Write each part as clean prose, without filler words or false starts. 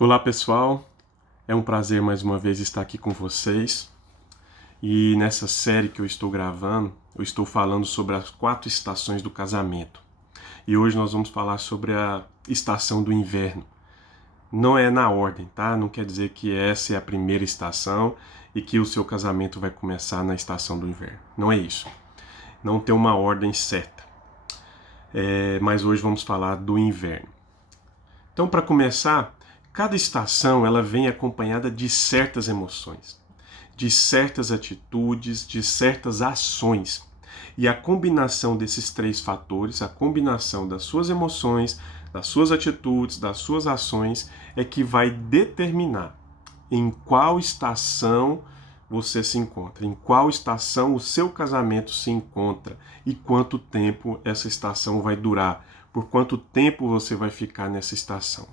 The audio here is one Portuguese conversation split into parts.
Olá pessoal, é um prazer mais uma vez estar aqui com vocês e nessa série que eu estou gravando, eu estou falando sobre as 4 estações do casamento e hoje nós vamos falar sobre a estação do inverno. Não é na ordem, tá? Não quer dizer que essa é a primeira estação e que o seu casamento vai começar na estação do inverno. Não é isso. Não tem uma ordem certa. Mas hoje vamos falar do inverno. Então, para começar, cada estação ela vem acompanhada de certas emoções, de certas atitudes, de certas ações. E a combinação desses 3 fatores, a combinação das suas emoções, das suas atitudes, das suas ações, é que vai determinar em qual estação você se encontra, em qual estação o seu casamento se encontra e quanto tempo essa estação vai durar, por quanto tempo você vai ficar nessa estação,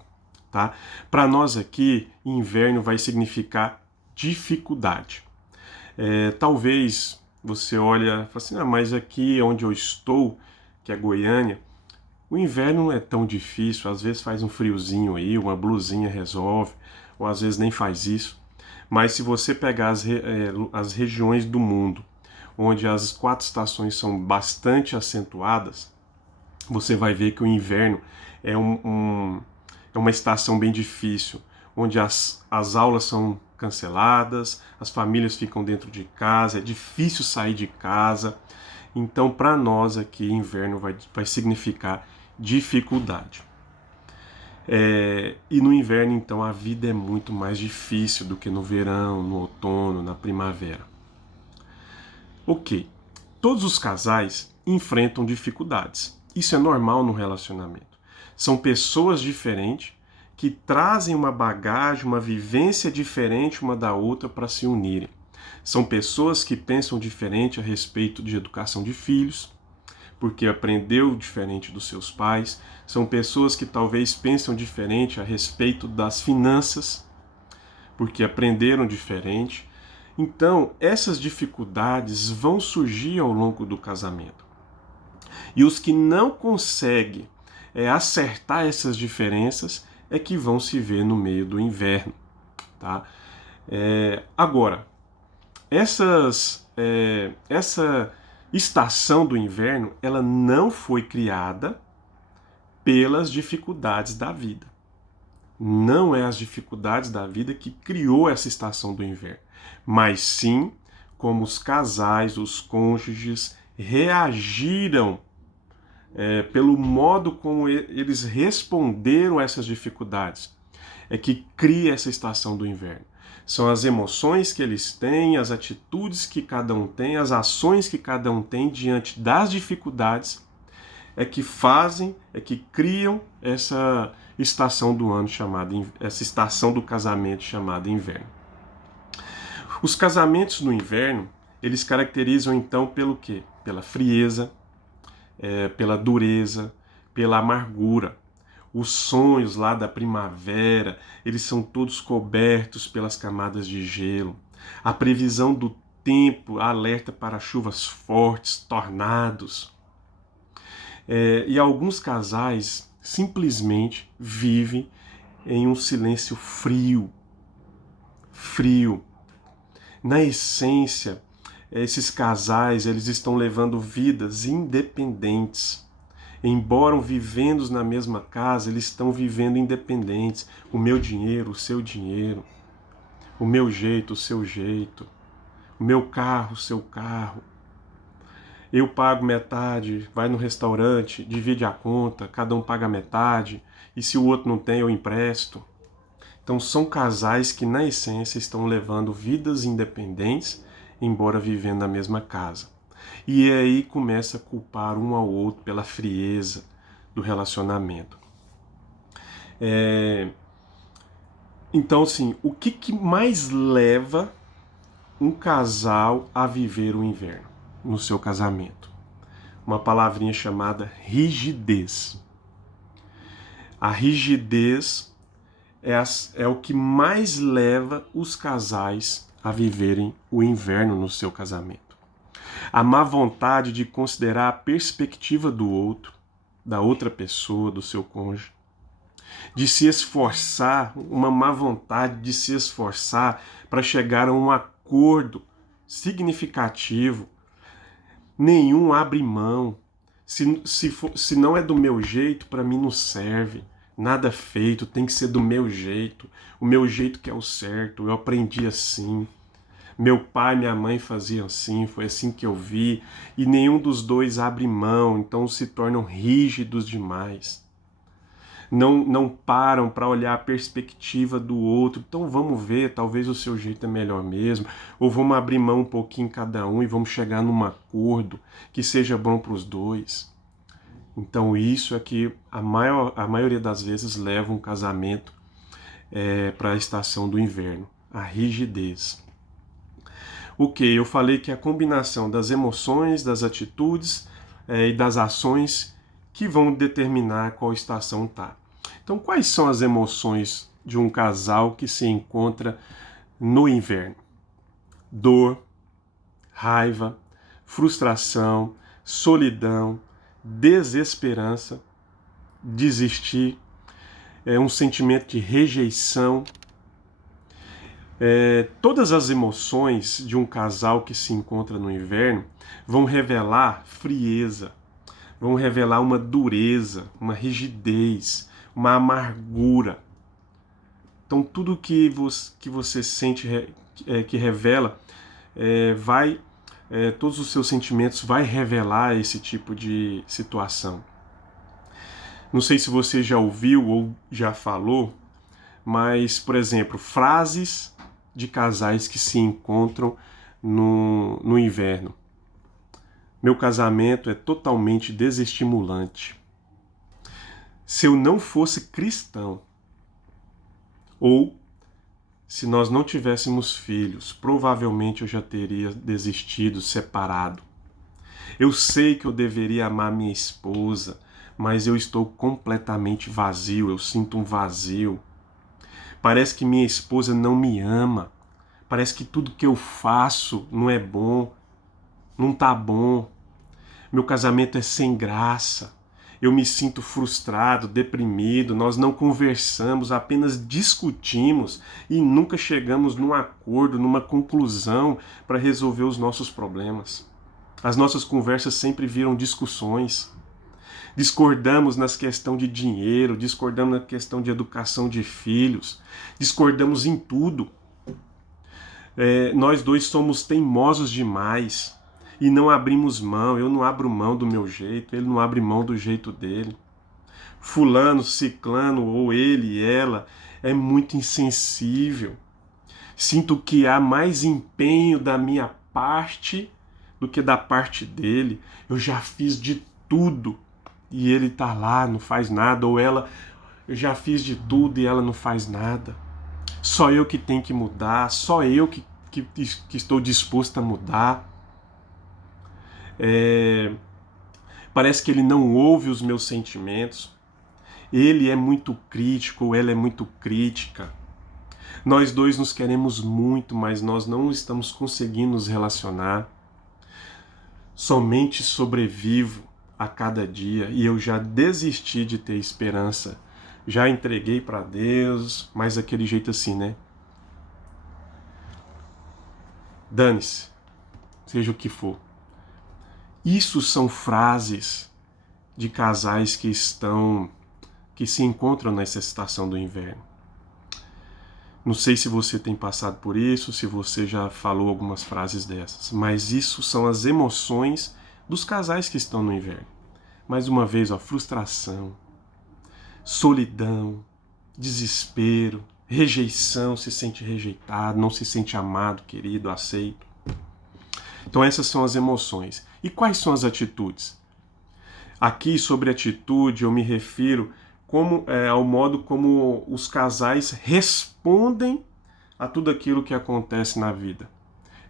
tá? Para nós aqui, inverno vai significar dificuldade. Talvez você olha e fala assim, mas aqui onde eu estou, que é Goiânia, o inverno não é tão difícil, às vezes faz um friozinho aí, uma blusinha resolve, ou às vezes nem faz isso. Mas se você pegar as regiões do mundo onde as 4 estações são bastante acentuadas, você vai ver que o inverno é uma estação bem difícil, onde as aulas são canceladas, as famílias ficam dentro de casa, é difícil sair de casa. Então, para nós aqui, inverno vai significar dificuldade. E no inverno, então, a vida é muito mais difícil do que no verão, no outono, na primavera. Ok, todos os casais enfrentam dificuldades. Isso é normal no relacionamento. São pessoas diferentes que trazem uma bagagem, uma vivência diferente uma da outra para se unirem. São pessoas que pensam diferente a respeito de educação de filhos, porque aprendeu diferente dos seus pais. São pessoas que talvez pensam diferente a respeito das finanças, porque aprenderam diferente. Então, essas dificuldades vão surgir ao longo do casamento. E os que não conseguem acertar essas diferenças é que vão se ver no meio do inverno. Tá? Agora, essa estação do inverno ela não foi criada pelas dificuldades da vida. Não é as dificuldades da vida que criou essa estação do inverno, mas sim como os casais, os cônjuges reagiram pelo modo como eles responderam a essas dificuldades, é que cria essa estação do inverno. São as emoções que eles têm, as atitudes que cada um tem, as ações que cada um tem diante das dificuldades é que criam essa estação do ano chamada, essa estação do casamento chamada inverno. Os casamentos no inverno, eles caracterizam então pelo quê? Pela frieza, pela dureza, pela amargura. Os sonhos lá da primavera, eles são todos cobertos pelas camadas de gelo. A previsão do tempo alerta para chuvas fortes, tornados. E alguns casais simplesmente vivem em um silêncio frio. Frio. Na essência, esses casais eles estão levando vidas independentes. Embora vivendo na mesma casa, eles estão vivendo independentes. O meu dinheiro, o seu dinheiro. O meu jeito, o seu jeito. O meu carro, o seu carro. Eu pago metade, vai no restaurante, divide a conta, cada um paga metade, e se o outro não tem, eu empresto. Então são casais que, na essência, estão levando vidas independentes, embora vivendo na mesma casa. E aí começa a culpar um ao outro pela frieza do relacionamento. Então, assim, o que mais leva um casal a viver o inverno no seu casamento? Uma palavrinha chamada rigidez. A rigidez é o que mais leva os casais a viverem o inverno no seu casamento. A má vontade de considerar a perspectiva do outro, da outra pessoa, do seu cônjuge. de se esforçar, uma má vontade de se esforçar para chegar a um acordo significativo. Nenhum abre mão. Se não é do meu jeito, para mim não serve. Nada feito, tem que ser do meu jeito. O meu jeito que é o certo, eu aprendi assim. Meu pai e minha mãe faziam assim, foi assim que eu vi. E nenhum dos dois abre mão, então se tornam rígidos demais. Não param para olhar a perspectiva do outro. Então vamos ver, talvez o seu jeito é melhor mesmo, ou vamos abrir mão um pouquinho cada um e vamos chegar num acordo que seja bom para os dois. Então isso é que a maioria das vezes leva um casamento para a estação do inverno, a rigidez. Eu falei que é a combinação das emoções, das atitudes e das ações que vão determinar qual estação tá. Então, quais são as emoções de um casal que se encontra no inverno? Dor, raiva, frustração, solidão, desesperança, desistir, um sentimento de rejeição. Todas as emoções de um casal que se encontra no inverno vão revelar frieza, vão revelar uma dureza, uma rigidez, uma amargura. Então tudo que você sente que revela todos os seus sentimentos vai revelar esse tipo de situação. Não sei se você já ouviu ou já falou, mas, por exemplo, frases de casais que se encontram no inverno. Meu casamento é totalmente desestimulante. Se eu não fosse cristão, ou se nós não tivéssemos filhos, provavelmente eu já teria desistido, separado. Eu sei que eu deveria amar minha esposa, mas eu estou completamente vazio, eu sinto um vazio. Parece que minha esposa não me ama. Parece que tudo que eu faço não é bom, não tá bom. Meu casamento é sem graça. Eu me sinto frustrado, deprimido. Nós não conversamos, apenas discutimos e nunca chegamos num acordo, numa conclusão para resolver os nossos problemas. As nossas conversas sempre viram discussões. Discordamos nas questões de dinheiro, discordamos na questão de educação de filhos, discordamos em tudo. Nós dois somos teimosos demais e não abrimos mão. Eu não abro mão do meu jeito, ele não abre mão do jeito dele. Fulano, ciclano, ou ele, ela, é muito insensível. Sinto que há mais empenho da minha parte do que da parte dele. Eu já fiz de tudo e ele tá lá, não faz nada, ou ela, eu já fiz de tudo e ela não faz nada. Só eu que tenho que mudar, só eu que estou disposto a mudar. Parece que ele não ouve os meus sentimentos. Ele é muito crítico, ou ela é muito crítica. Nós dois nos queremos muito, mas nós não estamos conseguindo nos relacionar. Somente sobrevivo a cada dia e eu já desisti de ter esperança. Já entreguei para Deus, mas daquele jeito assim, né? Dane-se, seja o que for. Isso são frases de casais que se encontram nessa estação do inverno. Não sei se você tem passado por isso, se você já falou algumas frases dessas, mas isso são as emoções dos casais que estão no inverno. Mais uma vez, frustração, solidão, desespero, rejeição, se sente rejeitado, não se sente amado, querido, aceito. Então essas são as emoções. E quais são as atitudes? Aqui, sobre atitude, eu me refiro ao modo como os casais respondem a tudo aquilo que acontece na vida.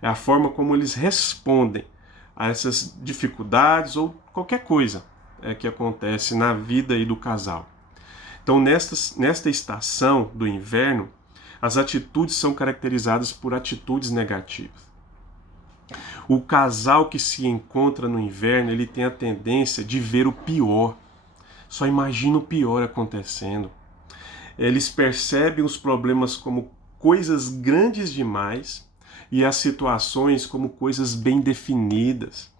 É a forma como eles respondem a essas dificuldades ou qualquer coisa que acontece na vida aí do casal. Então, nesta estação do inverno, as atitudes são caracterizadas por atitudes negativas. O casal que se encontra no inverno, ele tem a tendência de ver o pior. Só imagina o pior acontecendo. Eles percebem os problemas como coisas grandes demais e as situações como coisas bem definidas.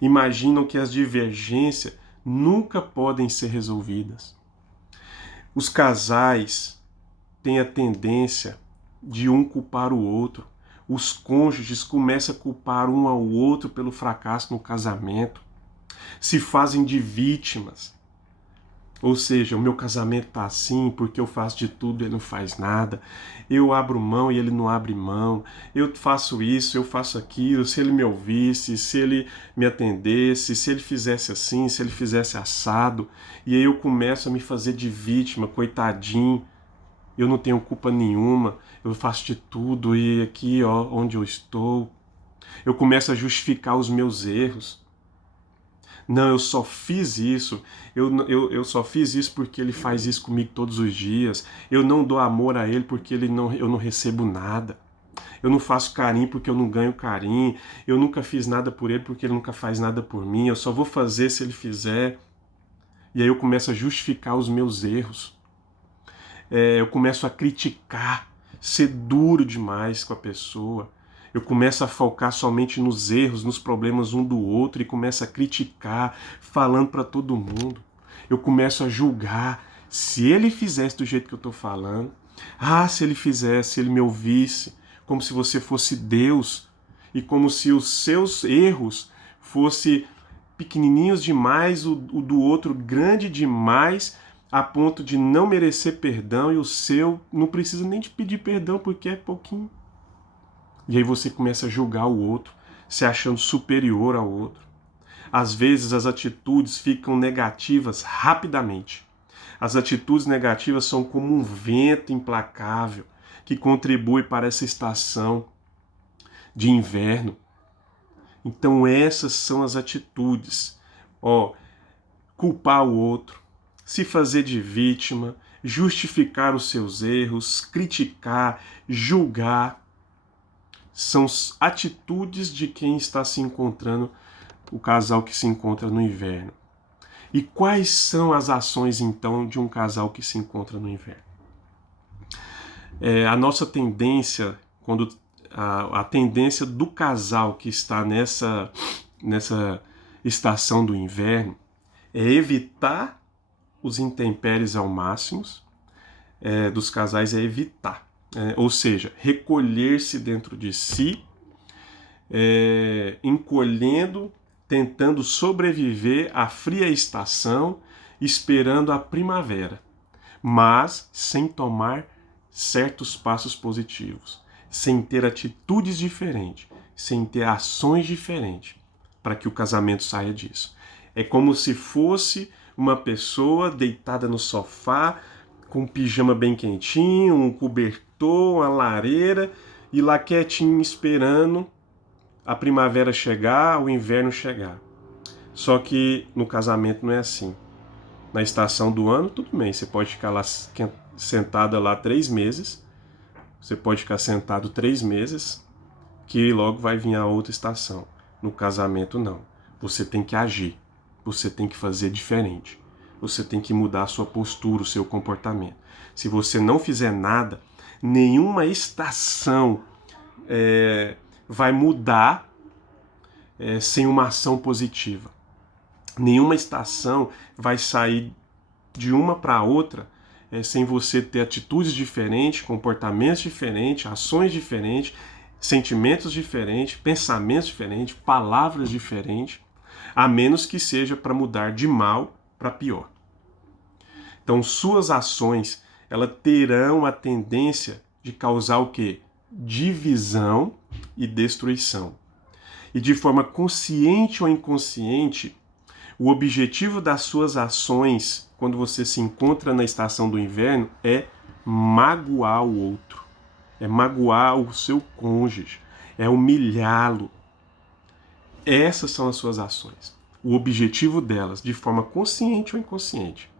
Imaginam que as divergências nunca podem ser resolvidas. Os casais têm a tendência de um culpar o outro. Os cônjuges começam a culpar um ao outro pelo fracasso no casamento. Se fazem de vítimas. Ou seja, o meu casamento tá assim porque eu faço de tudo e ele não faz nada. Eu abro mão e ele não abre mão. Eu faço isso, eu faço aquilo. Se ele me ouvisse, se ele me atendesse, se ele fizesse assim, se ele fizesse assado. E aí eu começo a me fazer de vítima, coitadinho. Eu não tenho culpa nenhuma. Eu faço de tudo e aqui, ó, onde eu estou. Eu começo a justificar os meus erros. Não, eu só fiz isso, eu só fiz isso porque ele faz isso comigo todos os dias. Eu não dou amor a ele porque eu não recebo nada. Eu não faço carinho porque eu não ganho carinho. Eu nunca fiz nada por ele porque ele nunca faz nada por mim. Eu só vou fazer se ele fizer. E aí eu começo a justificar os meus erros. Eu começo a criticar, ser duro demais com a pessoa. Eu começo a focar somente nos erros, nos problemas um do outro e começo a criticar, falando para todo mundo. Eu começo a julgar. Se ele fizesse do jeito que eu estou falando, se ele fizesse, se ele me ouvisse, como se você fosse Deus e como se os seus erros fossem pequenininhos demais, o do outro grande demais, a ponto de não merecer perdão e o seu não precisa nem de pedir perdão porque é pouquinho. E aí você começa a julgar o outro, se achando superior ao outro. Às vezes as atitudes ficam negativas rapidamente. As atitudes negativas são como um vento implacável que contribui para essa estação de inverno. Então essas são as atitudes. Culpar o outro, se fazer de vítima, justificar os seus erros, criticar, julgar. São atitudes de quem está se encontrando, o casal que se encontra no inverno. E quais são as ações, então, de um casal que se encontra no inverno? A nossa tendência, a tendência do casal que está nessa estação do inverno é evitar os intempéries ao máximo, dos casais é evitar. Ou seja, recolher-se dentro de si, encolhendo, tentando sobreviver à fria estação, esperando a primavera, mas sem tomar certos passos positivos, sem ter atitudes diferentes, sem ter ações diferentes, para que o casamento saia disso. É como se fosse uma pessoa deitada no sofá, com um pijama bem quentinho, um cobertor, uma lareira, e lá quietinho esperando a primavera chegar, o inverno chegar. Só que no casamento não é assim. Na estação do ano, tudo bem, você pode ficar lá sentada lá 3 meses, você pode ficar sentado 3 meses, que logo vai vir a outra estação. No casamento não. Você tem que agir, você tem que fazer diferente. Você tem que mudar a sua postura, o seu comportamento. Se você não fizer nada, nenhuma estação vai mudar sem uma ação positiva. Nenhuma estação vai sair de uma para outra sem você ter atitudes diferentes, comportamentos diferentes, ações diferentes, sentimentos diferentes, pensamentos diferentes, palavras diferentes, a menos que seja para mudar de mal para pior. Então, suas ações, elas terão a tendência de causar o quê? Divisão e destruição. E de forma consciente ou inconsciente, o objetivo das suas ações, quando você se encontra na estação do inverno, é magoar o outro, é magoar o seu cônjuge, é humilhá-lo. Essas são as suas ações. O objetivo delas, de forma consciente ou inconsciente,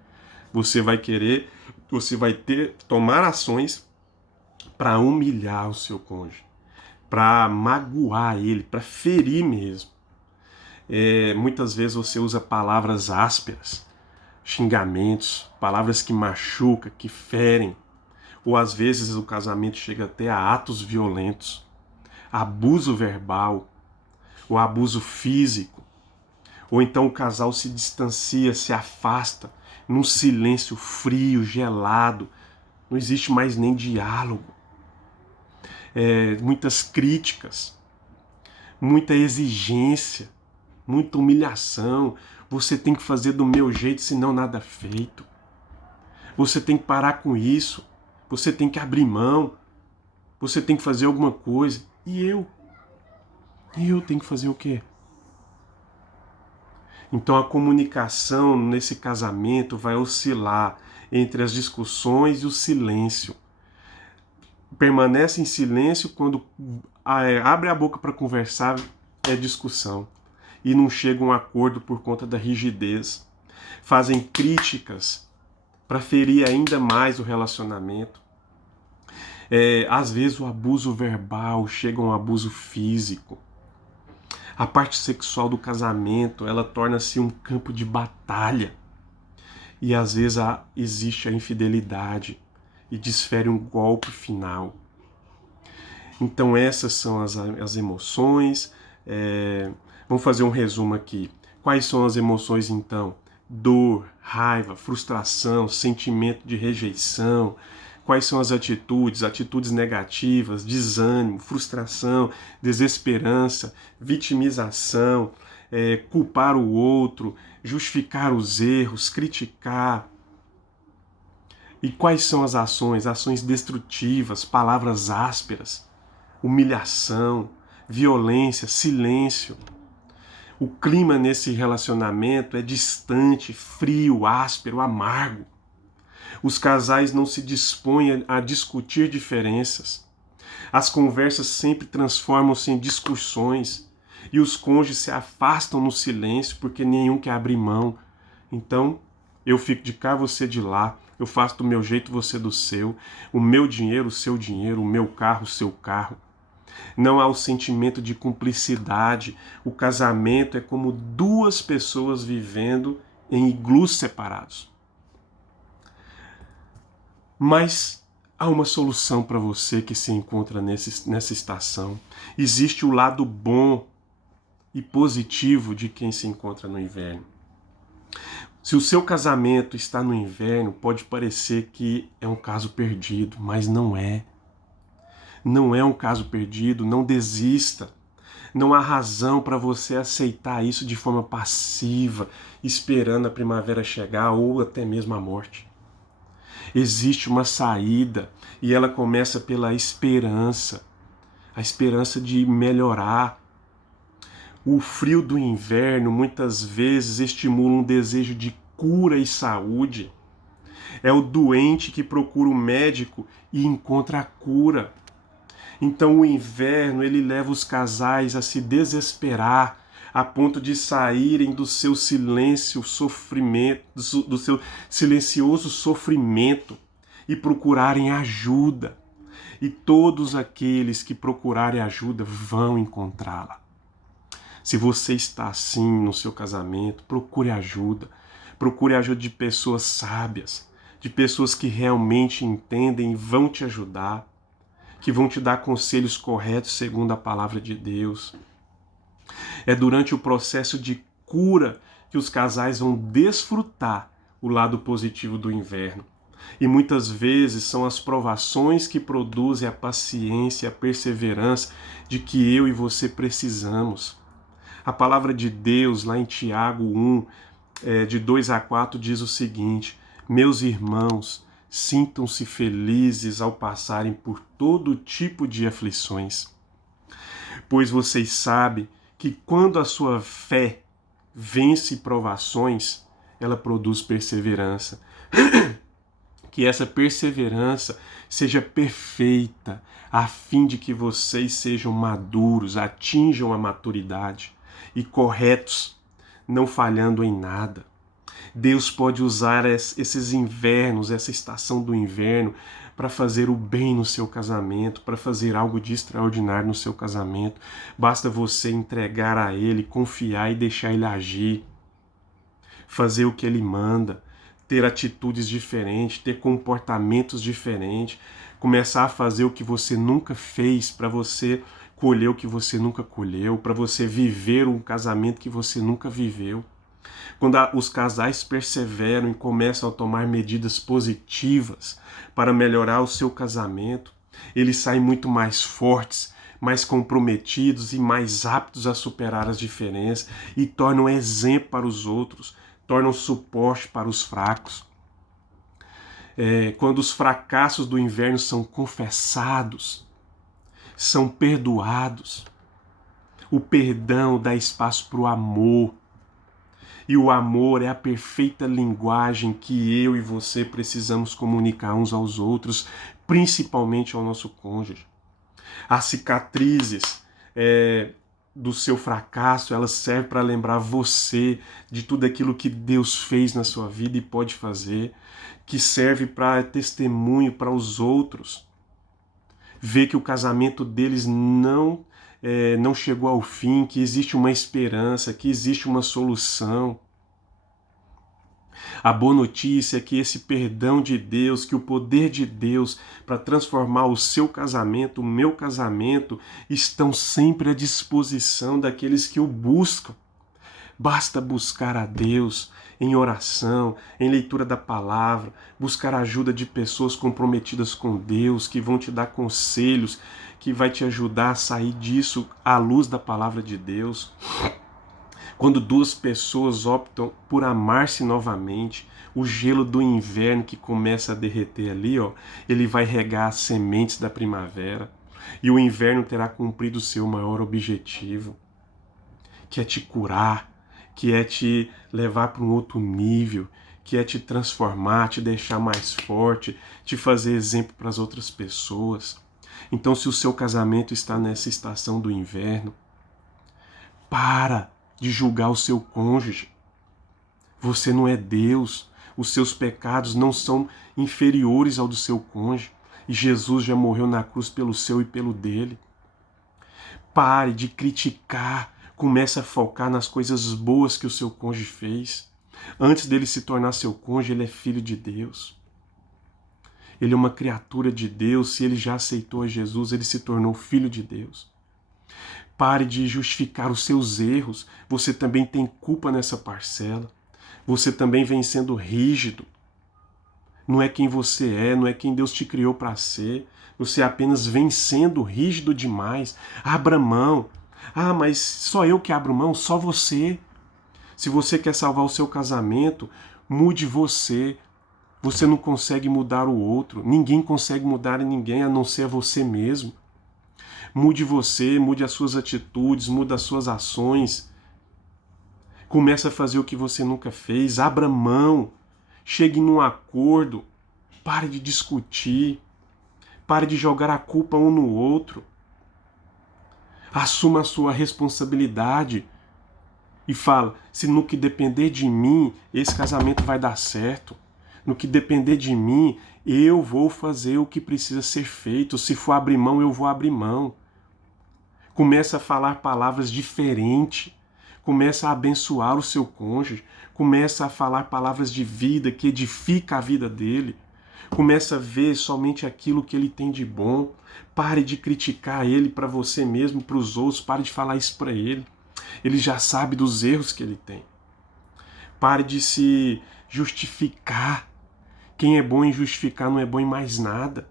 você vai tomar ações para humilhar o seu cônjuge, para magoar ele, para ferir mesmo. Muitas vezes você usa palavras ásperas, xingamentos, palavras que machucam, que ferem, ou às vezes o casamento chega até a atos violentos, abuso verbal, o abuso físico, ou então o casal se distancia, se afasta, num silêncio frio, gelado, não existe mais nem diálogo, muitas críticas, muita exigência, muita humilhação. Você tem que fazer do meu jeito, senão nada é feito. Você tem que parar com isso. Você tem que abrir mão. Você tem que fazer alguma coisa. E eu? E eu tenho que fazer o quê? Então a comunicação nesse casamento vai oscilar entre as discussões e o silêncio. Permanece em silêncio quando abre a boca para conversar, é discussão. E não chega a um acordo por conta da rigidez. Fazem críticas para ferir ainda mais o relacionamento. Às vezes o abuso verbal chega a um abuso físico. A parte sexual do casamento, ela torna-se um campo de batalha. E às vezes existe a infidelidade e desfere um golpe final. Então essas são as emoções. Vamos fazer um resumo aqui. Quais são as emoções então? Dor, raiva, frustração, sentimento de rejeição. Quais são as atitudes? Atitudes negativas, desânimo, frustração, desesperança, vitimização, culpar o outro, justificar os erros, criticar. E quais são as ações? Ações destrutivas, palavras ásperas, humilhação, violência, silêncio. O clima nesse relacionamento é distante, frio, áspero, amargo. Os casais não se dispõem a discutir diferenças. As conversas sempre transformam-se em discussões e os cônjuges se afastam no silêncio porque nenhum quer abrir mão. Então, eu fico de cá, você de lá, eu faço do meu jeito, você do seu, o meu dinheiro, o seu dinheiro, o meu carro, o seu carro. Não há o sentimento de cumplicidade. O casamento é como duas pessoas vivendo em iglus separados. Mas há uma solução para você que se encontra nessa estação. Existe o lado bom e positivo de quem se encontra no inverno. Se o seu casamento está no inverno, pode parecer que é um caso perdido, mas não é. Não é um caso perdido, não desista. Não há razão para você aceitar isso de forma passiva, esperando a primavera chegar ou até mesmo a morte. Existe uma saída e ela começa pela esperança, a esperança de melhorar. O frio do inverno muitas vezes estimula um desejo de cura e saúde. É o doente que procura o médico e encontra a cura. Então o inverno ele leva os casais a se desesperar, a ponto de saírem do seu silêncio, sofrimento, do seu silencioso sofrimento e procurarem ajuda. E todos aqueles que procurarem ajuda vão encontrá-la. Se você está assim no seu casamento, procure ajuda. Procure ajuda de pessoas sábias, de pessoas que realmente entendem e vão te ajudar, que vão te dar conselhos corretos segundo a palavra de Deus. É durante o processo de cura que os casais vão desfrutar o lado positivo do inverno. E muitas vezes são as provações que produzem a paciência e a perseverança de que eu e você precisamos. A palavra de Deus, lá em Tiago 1, de 2 a 4, diz o seguinte: meus irmãos, sintam-se felizes ao passarem por todo tipo de aflições, pois vocês sabem que quando a sua fé vence provações, ela produz perseverança. Que essa perseverança seja perfeita, a fim de que vocês sejam maduros, atinjam a maturidade e corretos, não falhando em nada. Deus pode usar esses invernos, essa estação do inverno, para fazer o bem no seu casamento, para fazer algo de extraordinário no seu casamento. Basta você entregar a Ele, confiar e deixar Ele agir. Fazer o que Ele manda. ter atitudes diferentes, ter comportamentos diferentes, começar a fazer o que você nunca fez, para você colher o que você nunca colheu, para você viver um casamento que você nunca viveu. Quando os casais perseveram e começam a tomar medidas positivas para melhorar o seu casamento, eles saem muito mais fortes, mais comprometidos e mais aptos a superar as diferenças e tornam exemplo para os outros, tornam suporte para os fracos. Quando os fracassos do inverno são confessados, são perdoados, o perdão dá espaço para o amor. E o amor é a perfeita linguagem que eu e você precisamos comunicar uns aos outros, principalmente ao nosso cônjuge. As cicatrizes do seu fracasso, elas servem para lembrar você de tudo aquilo que Deus fez na sua vida e pode fazer, que serve para testemunho para os outros. Ver que o casamento deles não chegou ao fim, que existe uma esperança, que existe uma solução. A boa notícia é que esse perdão de Deus, que o poder de Deus para transformar o seu casamento, o meu casamento, estão sempre à disposição daqueles que o buscam. Basta buscar a Deus em oração, em leitura da palavra, buscar a ajuda de pessoas comprometidas com Deus, que vão te dar conselhos, que vai te ajudar a sair disso à luz da palavra de Deus. Quando duas pessoas optam por amar-se novamente, o gelo do inverno que começa a derreter ali, ele vai regar as sementes da primavera e o inverno terá cumprido o seu maior objetivo, que é te curar, que é te levar para um outro nível, que é te transformar, te deixar mais forte, te fazer exemplo para as outras pessoas. Então, se o seu casamento está nessa estação do inverno, para de julgar o seu cônjuge. Você não é Deus. Os seus pecados não são inferiores ao do seu cônjuge. E Jesus já morreu na cruz pelo seu e pelo dele. Pare de criticar. Comece a focar nas coisas boas que o seu cônjuge fez. Antes dele se tornar seu cônjuge, ele é filho de Deus. Ele é uma criatura de Deus. Se ele já aceitou a Jesus, ele se tornou filho de Deus. Pare de justificar os seus erros. Você também tem culpa nessa parcela. Você também vem sendo rígido. Não é quem você é, não é quem Deus te criou para ser. Você apenas vem sendo rígido demais. Abra mão. Ah, mas só eu que abro mão? Só você. Se você quer salvar o seu casamento, mude você. Você não consegue mudar o outro. Ninguém consegue mudar ninguém a não ser você mesmo. Mude você, mude as suas atitudes, mude as suas ações. Comece a fazer o que você nunca fez. Abra mão. Chegue num acordo. Pare de discutir. Pare de jogar a culpa um no outro. Assuma a sua responsabilidade. E fala, se no que depender de mim, esse casamento vai dar certo. No que depender de mim, eu vou fazer o que precisa ser feito. Se for abrir mão, eu vou abrir mão. Começa a falar palavras diferentes. Começa a abençoar o seu cônjuge. Começa a falar palavras de vida que edifica a vida dele. Começa a ver somente aquilo que ele tem de bom. Pare de criticar ele para você mesmo, para os outros. Pare de falar isso para ele. Ele já sabe dos erros que ele tem. Pare de se justificar. Quem é bom em justificar não é bom em mais nada.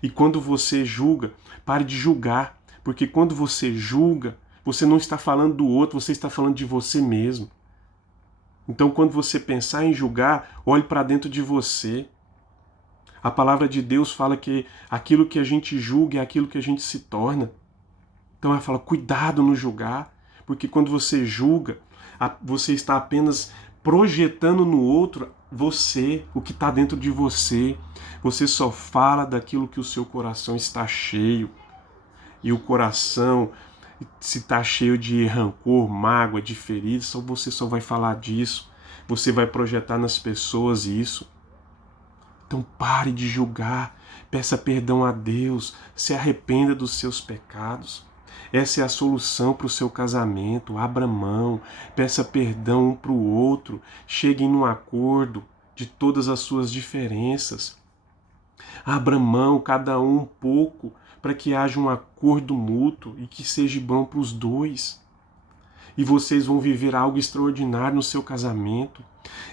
E quando você julga, pare de julgar. Porque quando você julga, você não está falando do outro, você está falando de você mesmo. Então, quando você pensar em julgar, olhe para dentro de você. A palavra de Deus fala que aquilo que a gente julga é aquilo que a gente se torna. Então ela fala, cuidado no julgar, porque quando você julga, você está apenas projetando no outro você, o que está dentro de você. Você só fala daquilo que o seu coração está cheio. E o coração, se está cheio de rancor, mágoa, de feridas, você só vai falar disso. Você vai projetar nas pessoas isso. Então pare de julgar, peça perdão a Deus, se arrependa dos seus pecados. Essa é a solução para o seu casamento. Abra mão, peça perdão um para o outro, cheguem num acordo. de todas as suas diferenças. Abra mão, cada um pouco, para que haja um acordo mútuo e que seja bom para os dois. E vocês vão viver algo extraordinário no seu casamento.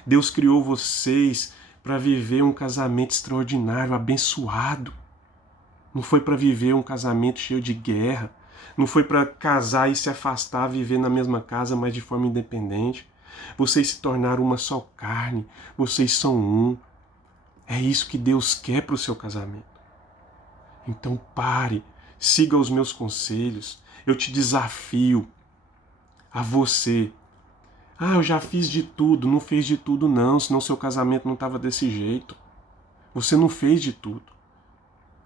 Deus criou vocês para viver um casamento extraordinário, abençoado. Não foi para viver um casamento cheio de guerra. Não foi para casar e se afastar, viver na mesma casa, mas de forma independente. Vocês se tornaram uma só carne. Vocês são um. É isso que Deus quer para o seu casamento. Então pare, siga os meus conselhos. Eu te desafio a você. Eu já fiz de tudo. Não fez de tudo não, senão seu casamento não estava desse jeito. Você não fez de tudo.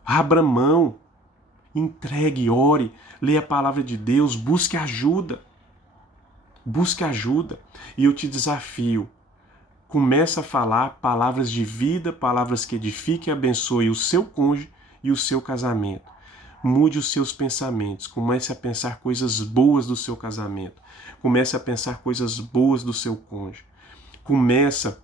Abra mão, entregue, ore, leia a palavra de Deus, busque ajuda. Busque ajuda. E eu te desafio, comece a falar palavras de vida, palavras que edifiquem e abençoem o seu cônjuge e o seu casamento. Mude os seus pensamentos, comece a pensar coisas boas do seu casamento. Comece a pensar coisas boas do seu cônjuge. Comece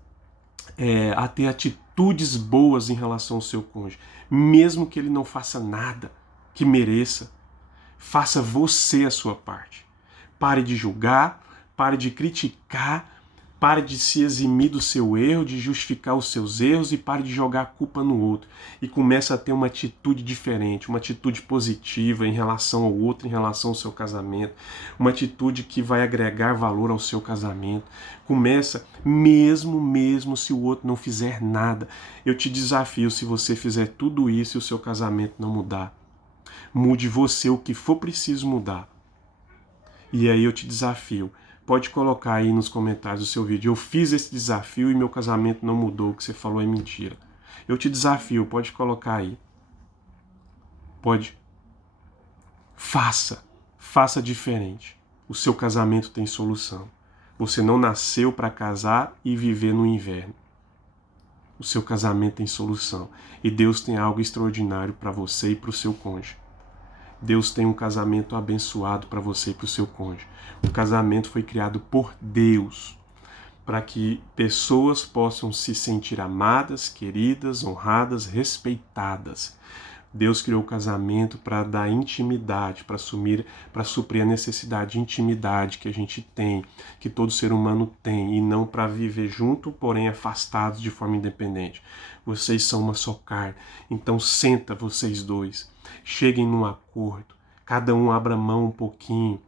a ter atitudes boas em relação ao seu cônjuge, mesmo que ele não faça nada que mereça. Faça você a sua parte. Pare de julgar, pare de criticar, pare de se eximir do seu erro, de justificar os seus erros e pare de jogar a culpa no outro. E comece a ter uma atitude diferente, uma atitude positiva em relação ao outro, em relação ao seu casamento. Uma atitude que vai agregar valor ao seu casamento. Começa, mesmo se o outro não fizer nada. Eu te desafio, se você fizer tudo isso e o seu casamento não mudar, mude você o que for preciso mudar. E aí eu te desafio. Pode colocar aí nos comentários do seu vídeo. Eu fiz esse desafio e meu casamento não mudou. O que você falou é mentira. Eu te desafio. Pode colocar aí. Pode. Faça. Faça diferente. O seu casamento tem solução. Você não nasceu para casar e viver no inverno. O seu casamento tem solução. E Deus tem algo extraordinário para você e para o seu cônjuge. Deus tem um casamento abençoado para você e para o seu cônjuge. O casamento foi criado por Deus para que pessoas possam se sentir amadas, queridas, honradas, respeitadas. Deus criou o casamento para dar intimidade, para suprir a necessidade de intimidade que a gente tem, que todo ser humano tem, e não para viver junto, porém afastados de forma independente. Vocês são uma só carne, então senta vocês dois, cheguem num acordo, cada um abra mão um pouquinho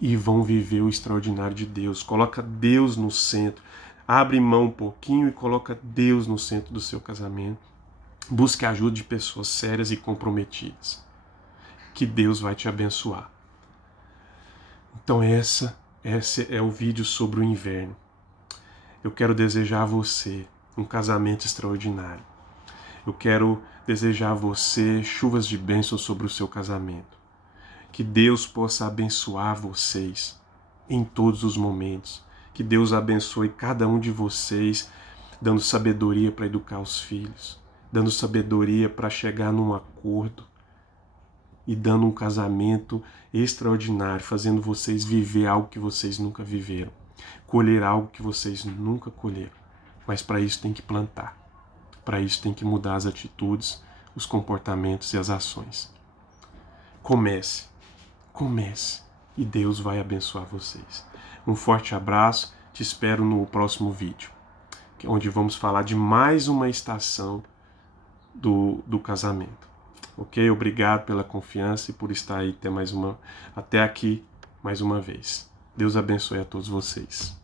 e vão viver o extraordinário de Deus. Coloca Deus no centro, abre mão um pouquinho e coloca Deus no centro do seu casamento. Busque a ajuda de pessoas sérias e comprometidas, que Deus vai te abençoar. Então esse é o vídeo sobre o inverno. Eu quero desejar a você um casamento extraordinário. Eu quero desejar a você chuvas de bênção sobre o seu casamento. Que Deus possa abençoar vocês em todos os momentos. Que Deus abençoe cada um de vocês, dando sabedoria para educar os filhos, dando sabedoria para chegar num acordo e dando um casamento extraordinário, fazendo vocês viver algo que vocês nunca viveram, colher algo que vocês nunca colheram. Mas para isso tem que plantar, para isso tem que mudar as atitudes, os comportamentos e as ações. Comece e Deus vai abençoar vocês. Um forte abraço, te espero no próximo vídeo, onde vamos falar de mais uma estação do casamento. Ok? Obrigado pela confiança e por estar aí até aqui mais uma vez. Deus abençoe a todos vocês.